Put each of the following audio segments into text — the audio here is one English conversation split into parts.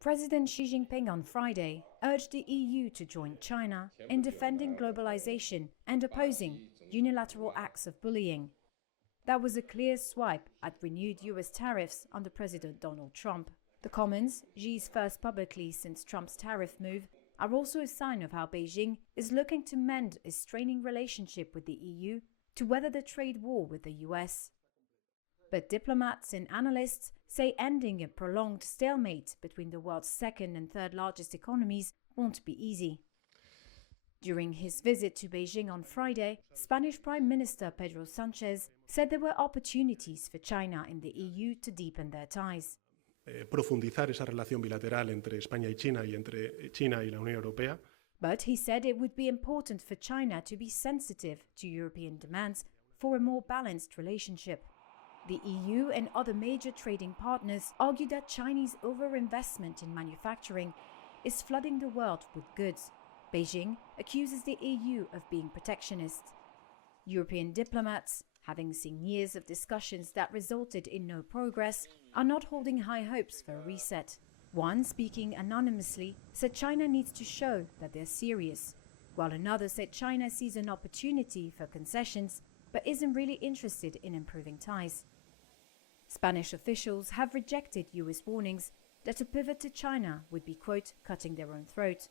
President Xi Jinping on Friday urged the EU to join China in defending globalization and opposing unilateral acts of bullying. That was a clear swipe at renewed US tariffs under President Donald Trump. The comments, Xi's first publicly since Trump's tariff move, are also a sign of how Beijing is looking to mend a straining relationship with the EU to weather the trade war with the US. But diplomats and analysts say ending a prolonged stalemate between the world's second and third largest economies won't be easy. During his visit to Beijing on Friday, Spanish Prime Minister Pedro Sánchez said there were opportunities for China and the EU to deepen their ties. Profundizar esa relación bilateral entre España y China y entre China y la Unión Europea. But he said it would be important for China to be sensitive to European demands for a more balanced relationship. The EU and other major trading partners argue that Chinese overinvestment in manufacturing is flooding the world with goods. Beijing accuses the EU of being protectionist. European diplomats, having seen years of discussions that resulted in no progress, are not holding high hopes for a reset. One, speaking anonymously, said China needs to show that they're serious, while another said China sees an opportunity for concessions but isn't really interested in improving ties. Spanish officials have rejected US warnings that a pivot to China would be, quote, cutting their own throat.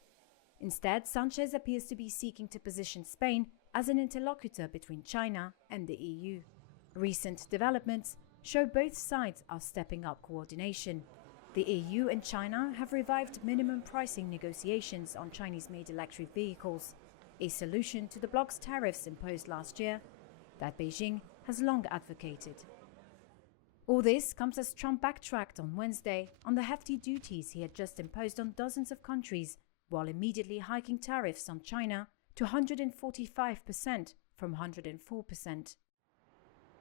Instead, Sánchez appears to be seeking to position Spain as an interlocutor between China and the EU. Recent developments show both sides are stepping up coordination. The EU and China have revived minimum pricing negotiations on Chinese-made electric vehicles, a solution to the bloc's tariffs imposed last year that Beijing has long advocated. All this comes as Trump backtracked on Wednesday on the hefty duties he had just imposed on dozens of countries, while immediately hiking tariffs on China to 145% from 104%.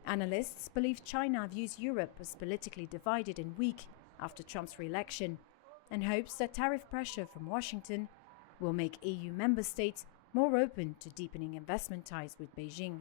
Analysts believe China views Europe as politically divided and weak after Trump's re-election, and hopes that tariff pressure from Washington will make EU member states more open to deepening investment ties with Beijing.